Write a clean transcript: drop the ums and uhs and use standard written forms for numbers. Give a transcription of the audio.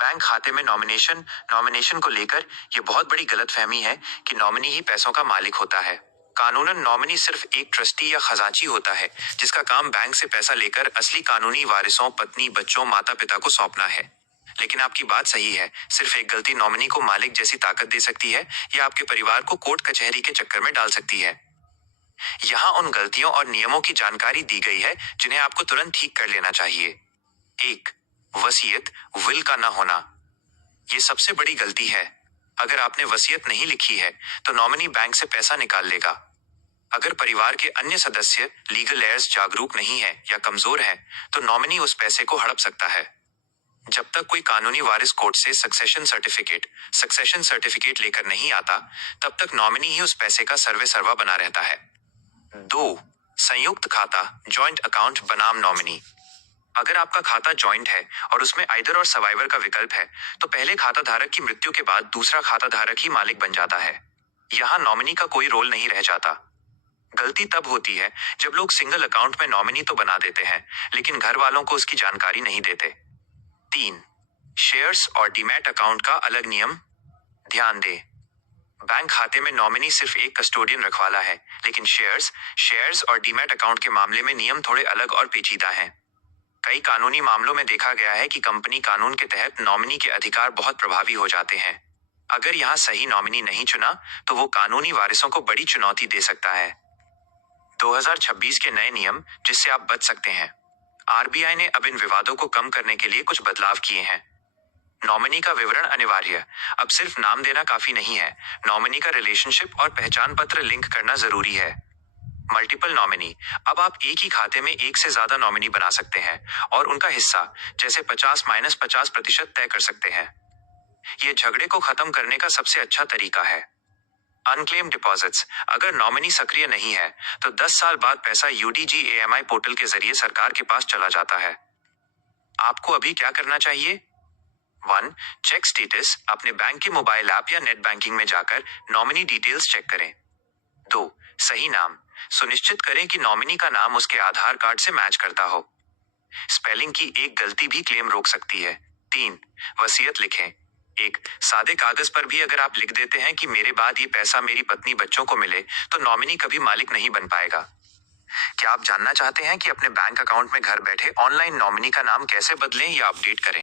Bank खाते में nomination को लेकर यह बहुत बड़ी गलतफहमी है कि नॉमिनी ही पैसों का मालिक होता है। कानूनन नॉमिनी सिर्फ एक ट्रस्टी या खजांची होता है जिसका काम बैंक से पैसा लेकर असली कानूनी वारिसों, पत्नी, बच्चों, माता पिता को सौंपना है। लेकिन आपकी बात सही है, सिर्फ एक गलती नॉमिनी को मालिक जैसी ताकत दे सकती है या आपके परिवार को कोर्ट कचहरी के चक्कर में डाल सकती है। यहाँ उन गलतियों और नियमों की जानकारी दी गई है जिन्हें आपको तुरंत ठीक कर लेना चाहिए। 1. वसीयत विल का न होना। ये सबसे बड़ी गलती है। अगर आपने वसीयत नहीं लिखी है तो नॉमिनी बैंक से पैसा निकाल लेगा। अगर परिवार के अन्य सदस्य लीगल एयर्स जागरूक नहीं है या कमजोर है तो नॉमिनी उस पैसे को हड़प सकता है। जब तक कोई कानूनी वारिस कोर्ट से सक्सेशन सर्टिफिकेट लेकर नहीं आता, तब तक नॉमिनी ही उस पैसे का सर्वे सर्वा बना रहता है। 2. संयुक्त खाता जॉइंट अकाउंट बनाम नॉमिनी। अगर आपका खाता जॉइंट है और उसमें आइदर और सर्वाइवर का विकल्प है तो पहले खाता धारक की मृत्यु के बाद दूसरा खाता धारक ही मालिक बन जाता है। यहाँ नॉमिनी का कोई रोल नहीं रह जाता। गलती तब होती है जब लोग सिंगल अकाउंट में नॉमिनी तो बना देते हैं लेकिन घर वालों को उसकी जानकारी नहीं देते। 3. शेयर्स और डीमैट अकाउंट का अलग नियम। ध्यान दें, बैंक खाते में नॉमिनी सिर्फ एक कस्टोडियन रखवाला है, लेकिन शेयर्स और डीमैट अकाउंट के मामले में नियम थोड़े अलग और पेचीदा हैं। कई कानूनी मामलों में देखा गया है कि कंपनी कानून के तहत नॉमिनी के अधिकार बहुत प्रभावी हो जाते हैं। अगर यहाँ सही नॉमिनी नहीं चुना तो वो कानूनी वारिसों को बड़ी चुनौती दे सकता है। 2026 के नए नियम जिससे आप बच सकते हैं। आरबीआई ने अब इन विवादों को कम करने के लिए कुछ बदलाव किए हैं। नॉमिनी का विवरण अनिवार्य। अब सिर्फ नाम देना काफी नहीं है, नॉमिनी का रिलेशनशिप और पहचान पत्र लिंक करना जरूरी है। Multiple nominee. अब आप एक ही खाते में एक से ज्यादा नॉमिनी बना सकते हैं और उनका हिस्सा जैसे 50-50% तय कर सकते हैं। ये झगड़े को खत्म करने का सबसे अच्छा तरीका है। Unclaim deposits. अगर नॉमिनी सक्रिय नहीं है तो 10 साल बाद पैसा UDGAMI पोर्टल के जरिए सरकार के पास चला जाता है। आपको अभी क्या करना चाहिए? 1. Check status. अपने बैंक के मोबाइल ऐप या नेट बैंकिंग में जाकर नॉमिनी डिटेल्स चेक करें। 2. सही नाम। सुनिश्चित करें कि नॉमिनी का नाम उसके आधार कार्ड से मैच करता हो। स्पेलिंग की एक गलती भी क्लेम रोक सकती है। 3. वसीयत लिखें। एक सादे कागज पर भी अगर आप लिख देते हैं कि मेरे बाद ये पैसा मेरी पत्नी, बच्चों को मिले, तो नॉमिनी कभी मालिक नहीं बन पाएगा। क्या आप जानना चाहते हैं कि अपने बैंक अकाउंट में घर बैठे ऑनलाइन नॉमिनी का नाम कैसे बदलें या अपडेट करें?